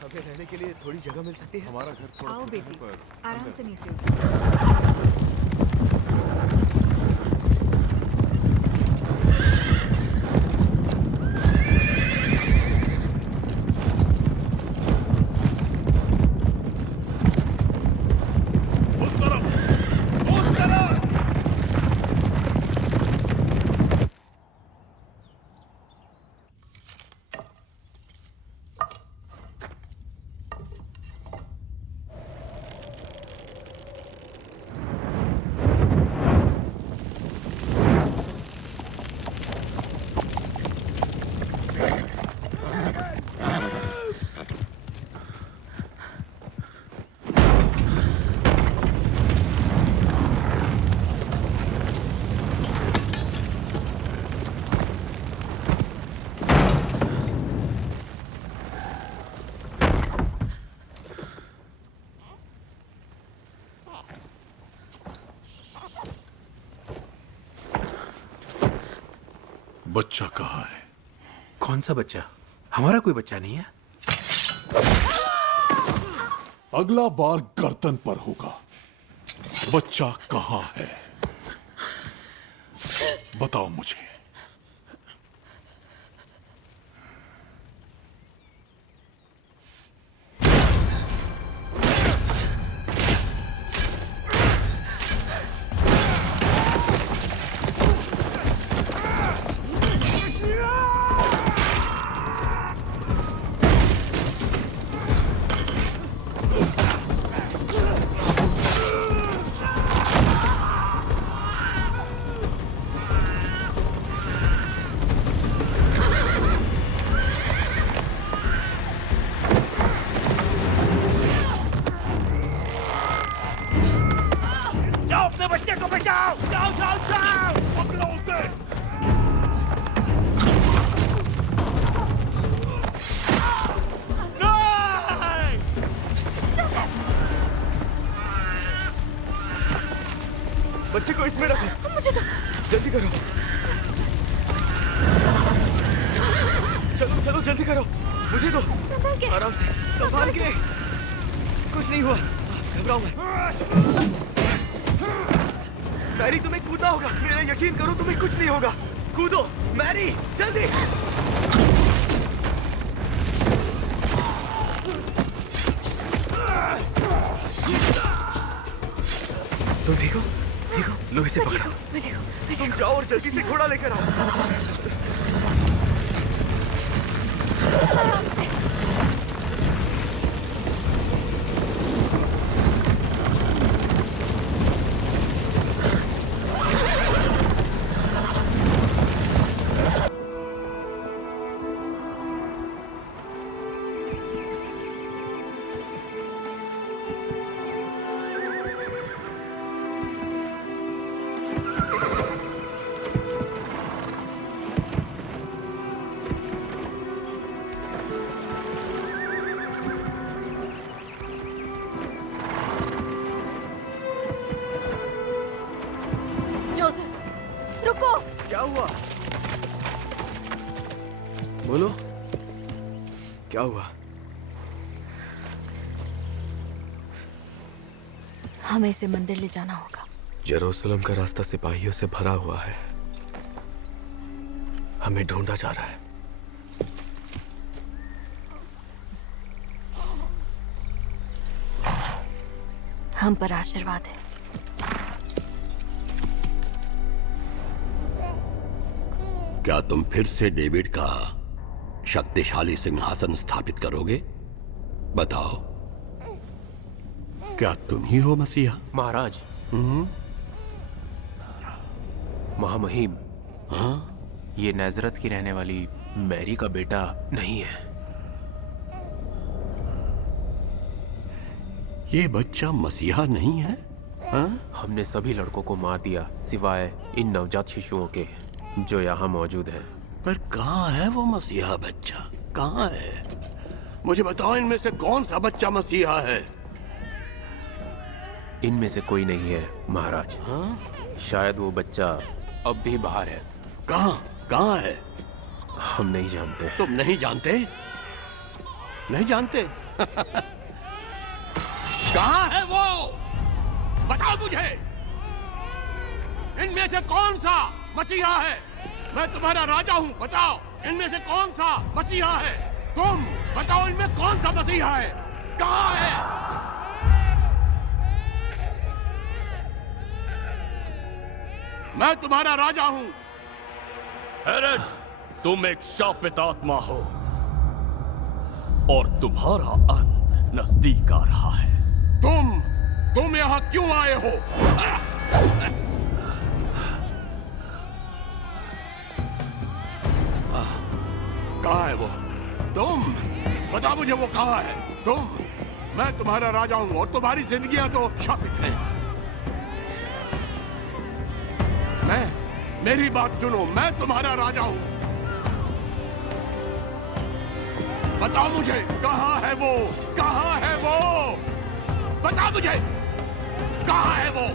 हमें रहने के लिए थोड़ी जगह मिल सकती है? हमारा घर थोड़ा आओ बेटी, आराम से नीचे बच्चा कहाँ है? कौन सा बच्चा? हमारा कोई बच्चा नहीं है। अगला बार गर्दन पर होगा। बच्चा कहाँ है? बताओ मुझे। जाओ अपने बच्चे को बचाओ। जाओ जाओ जाओ, पकड़ो उसे। बच्चे को इसमें रखो। मुझे तो जल्दी करो। चलो चलो जल्दी करो। मुझे दो। आराम से संभाल के। कुछ नहीं हुआ, घबराओ मत। मैरी तुम्हें कूदना होगा। मेरा यकीन करो, तुम्हें कुछ नहीं होगा। कूदो मैरी, जल्दी। तुम ठीक हो? ठीक हो? लो इसे पकड़ो। तुम जाओ और जल्दी से घोड़ा लेकर आओ। हुआ? बोलो, क्या हुआ? हमें इसे मंदिर ले जाना होगा। जेरूसलम का रास्ता सिपाहियों से भरा हुआ है। हमें ढूंढा जा रहा है। हम पर आशीर्वाद है। क्या तुम फिर से डेविड का शक्तिशाली सिंहासन स्थापित करोगे? बताओ, क्या तुम ही हो मसीहा? महाराज, महामहिम, हाँ? ये नाजरत की रहने वाली मैरी का बेटा नहीं है। ये बच्चा मसीहा नहीं है? हाँ? हमने सभी लड़कों को मार दिया सिवाय इन नवजात शिशुओं के जो यहाँ मौजूद हैं। पर कहाँ है वो मसीहा बच्चा? कहाँ है? मुझे बताओ, इनमें से कौन सा बच्चा मसीहा है? इनमें से कोई नहीं है महाराज। हाँ? शायद वो बच्चा अब भी बाहर है। कहाँ? कहाँ है? हम नहीं जानते। तुम नहीं जानते? नहीं जानते? कहाँ है वो? बताओ मुझे। इनमें से कौन सा मसीहा है? मैं तुम्हारा राजा हूँ, बताओ इनमें से कौन सा मसीहा है? तुम बताओ, इनमें कौन सा मसीहा है? कहाँ है? मैं तुम्हारा राजा हूँ। हेरोड, तुम एक शापित आत्मा हो और तुम्हारा अंत नजदीक आ रहा है। तुम यहाँ क्यों आए हो? कहाँ है वो? तुम बता मुझे, वो कहाँ है? मैं तुम्हारा राजा हूँ और तुम्हारी जिंदगियां तो शापित हैं। मेरी बात सुनो, मैं तुम्हारा राजा हूँ। बताओ मुझे, कहाँ है वो? कहाँ है वो? बताओ मुझे, कहाँ है वो?